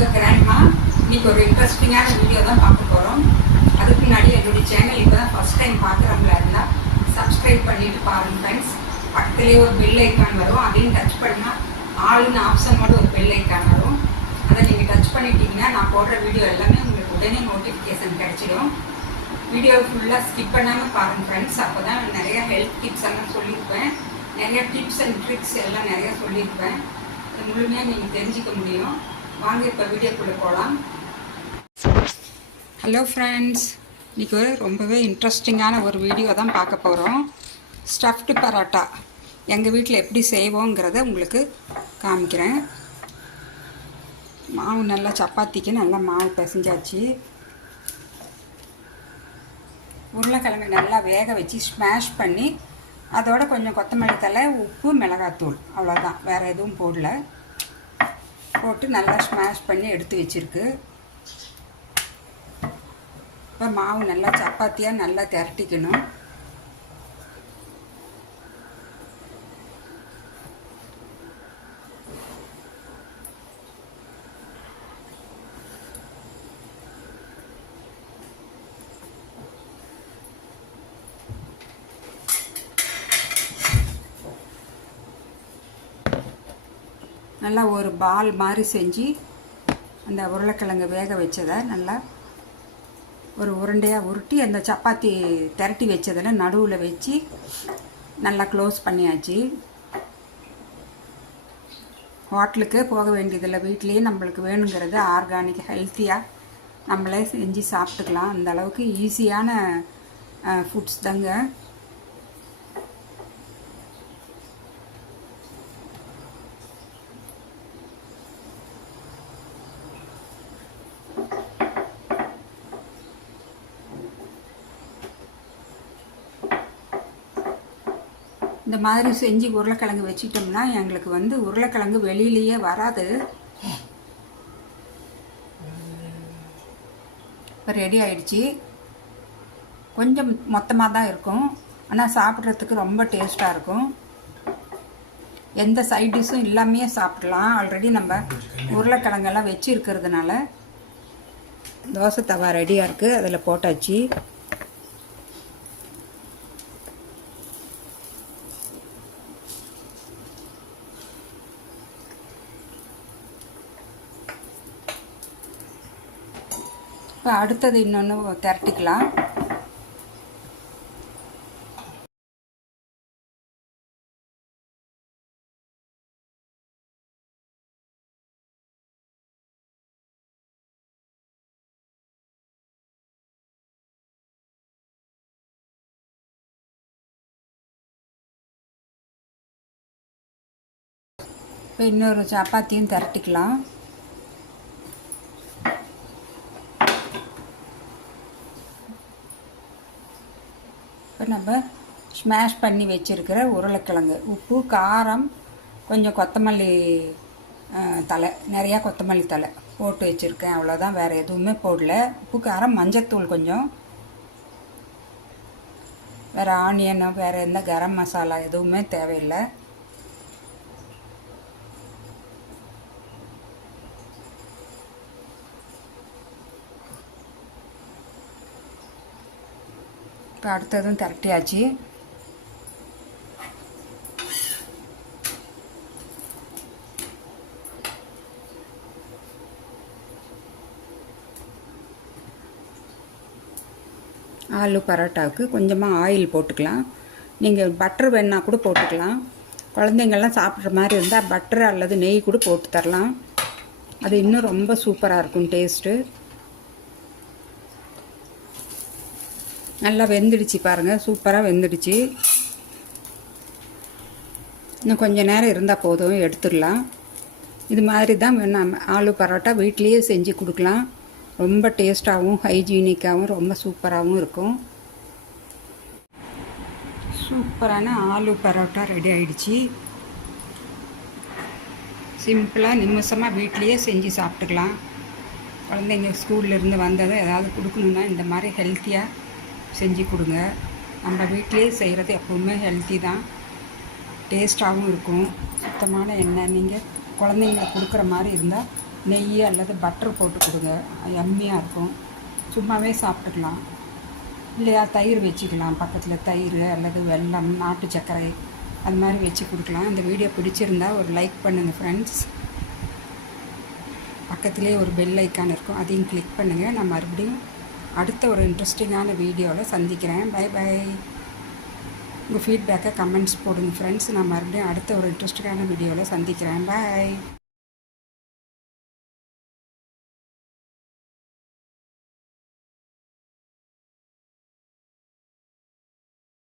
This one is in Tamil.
உங்கள் கிராண்ட்மா இன்றைக்கி ஒரு இன்ட்ரெஸ்டிங்கான வீடியோ தான் பார்க்க போகிறோம். அதுக்கு முன்னாடி என்னுடைய சேனல் இப்போ தான் ஃபஸ்ட் டைம் பார்க்குறவங்களா இருந்தால் சப்ஸ்கிரைப் பண்ணிவிட்டு பாருங்கள் ஃப்ரெண்ட்ஸ். பக்கத்துலேயே ஒரு பெல் ஐக்கான் வரும், அதையும் டச் பண்ணால் ஆளுன்னு ஆப்ஷனோட ஒரு பெல் ஐக்கான் வரும். அதை நீங்கள் டச் பண்ணிட்டீங்கன்னா நான் போடுற வீடியோ எல்லாமே உங்களுக்கு உடனே நோட்டிஃபிகேஷன் கிடச்சிடும். வீடியோ ஃபுல்லாக ஸ்கிப் பண்ணாமல் பாருங்கள் ஃப்ரெண்ட்ஸ். அப்போ தான் நிறைய ஹெல்த் டிப்ஸ் எல்லாம் சொல்லியிருப்பேன், நிறைய டிப்ஸ் அண்ட் ட்ரிக்ஸ் எல்லாம் நிறையா சொல்லியிருப்பேன். முழுமையாக நீங்கள் தெரிஞ்சுக்க முடியும். வாங்க இப்போ வீடியோக்குள்ளே போகலாம். ஹலோ ஃப்ரெண்ட்ஸ், இன்றைக்கி ரொம்பவே இன்ட்ரெஸ்டிங்கான ஒரு வீடியோ தான் பார்க்க போகிறோம். ஸ்டஃப்டு பரோட்டா எங்கள் வீட்டில் எப்படி செய்வோங்கிறத உங்களுக்கு காமிக்கிறேன். மாவு நல்லா சப்பாத்திக்கு நல்லா மாவு பிசைஞ்சாச்சு. உருளைக்கிழங்கு நல்லா வேக வச்சு ஸ்மாஷ் பண்ணி அதோட கொஞ்சம் கொத்தமல்லி தழை, உப்பு, மிளகாத்தூள், அவ்வளோதான், வேறு எதுவும் போட்டு நல்லா ஸ்மாஷ் பண்ணி எடுத்து வச்சுருக்கு. இப்போ மாவு நல்லா சப்பாத்தியாக நல்லா திரட்டிக்கணும். நல்லா ஒரு பால் மாதிரி செஞ்சு அந்த உருளைக்கிழங்கு வேக வச்சதை நல்லா ஒரு உருண்டையாக உருட்டி அந்த சப்பாத்தி திரட்டி வச்சதில் நடுவில் வச்சு நல்லா க்ளோஸ் பண்ணியாச்சு. ஹோட்டலுக்கு போக வேண்டியதில்லை, வீட்லேயே நம்மளுக்கு வேணுங்கிறது ஆர்கானிக் ஹெல்த்தியாக நம்மளே செஞ்சு சாப்பிட்டுக்கலாம். அந்த அளவுக்கு ஈஸியான ஃபுட்ஸ் தாங்க. இந்த மாதிரி செஞ்சு உருளைக்கிழங்கு வச்சிட்டோம்னா எங்களுக்கு உருளைக்கிழங்கு வெளியிலேயே வராது. இப்போ ரெடி ஆயிடுச்சு. கொஞ்சம் மொத்தமாக தான் இருக்கும், ஆனால் சாப்பிட்றதுக்கு ரொம்ப டேஸ்ட்டாக இருக்கும். எந்த சைட் டிஷ்ஷும் இல்லாமையே சாப்பிடலாம். ஆல்ரெடி நம்ம உருளைக்கிழங்கெல்லாம் வச்சு இருக்கிறதுனால தோசை தவா ரெடியாக இருக்குது, அதில் போட்டாச்சு. இப்போ அடுத்தது இன்னொன்று திரட்டிக்கலாம். இப்போ இன்னொரு சப்பாத்தியும் திரட்டிக்கலாம். இப்போ நம்ம ஸ்மாஷ் பண்ணி வச்சுருக்கிற உருளைக்கிழங்கு, உப்பு, காரம், கொஞ்சம் கொத்தமல்லி தழை, நிறையா கொத்தமல்லி தழை போட்டு வச்சுருக்கேன், அவ்வளோதான், வேறு எதுவுமே போடல. உப்பு, காரம், மஞ்சத்தூள் கொஞ்சம், வேறு ஆனியன், வேறு எந்த கரம் மசாலா எதுவுமே தேவையில்லை. இப்போ அடுத்ததும் திரட்டியாச்சு. ஆலு பரோட்டாவுக்கு கொஞ்சமாக ஆயில் போட்டுக்கலாம். நீங்கள் பட்டர் வேணால் கூட போட்டுக்கலாம். குழந்தைங்கள்லாம் சாப்பிட்ற மாதிரி இருந்தால் பட்டர் அல்லது நெய் கூட போட்டு தரலாம். அது இன்னும் ரொம்ப சூப்பராக இருக்கும் டேஸ்ட்டு. நல்லா வெந்துடுச்சு பாருங்கள், சூப்பராக வெந்துடுச்சு. இன்னும் கொஞ்சம் நேரம் இருந்தால் போதும், எடுத்துடலாம். இது மாதிரி தான் வேணும் ஆலு பரோட்டா வீட்லேயே செஞ்சு கொடுக்கலாம். ரொம்ப டேஸ்ட்டாகவும் ஹைஜீனிக்காகவும் ரொம்ப சூப்பராகவும் இருக்கும். சூப்பரான ஆலு பரோட்டா ரெடி ஆகிடுச்சு. சிம்பிளாக நிமிஷமாக வீட்லேயே செஞ்சு சாப்பிட்டுக்கலாம். குழந்தைங்க ஸ்கூல்லேருந்து வந்ததை ஏதாவது கொடுக்கணுன்னா இந்த மாதிரி ஹெல்த்தியாக செஞ்சு கொடுங்க. நம்ம வீட்டிலே செய்கிறது எப்போவுமே ஹெல்த்தி தான், டேஸ்ட்டாகவும் இருக்கும். சுத்தமான எண்ணெய். நீங்கள் குழந்தைங்களுக்கு கொடுக்குற மாதிரி இருந்தால் நெய் அல்லது பட்டர் போட்டு கொடுங்க, யம்மியாக இருக்கும். சும்மாவே சாப்பிட்டுக்கலாம். இல்லையா தயிர் வச்சுக்கலாம், பக்கத்தில் தயிர் அல்லது வெல்லம், நாட்டு சர்க்கரை அது மாதிரி வச்சு கொடுக்கலாம். இந்த வீடியோ பிடிச்சிருந்தா ஒரு லைக் பண்ணுங்கள் ஃப்ரெண்ட்ஸ். பக்கத்துலேயே ஒரு பெல் ஐக்கான் இருக்கும், அதையும் கிளிக் பண்ணுங்கள். நான் மறுபடியும் அடுத்த ஒரு இன்ட்ரெஸ்டிங்கான வீடியோவில் சந்திக்கிறேன். Bye bye. உங்கள் ஃபீட்பேக்கை கமெண்ட்ஸ் போடுங்க ஃப்ரெண்ட்ஸ். நான் மறுபடியும் அடுத்த ஒரு இன்ட்ரெஸ்டிங்கான வீடியோவில் சந்திக்கிறேன். பாய்.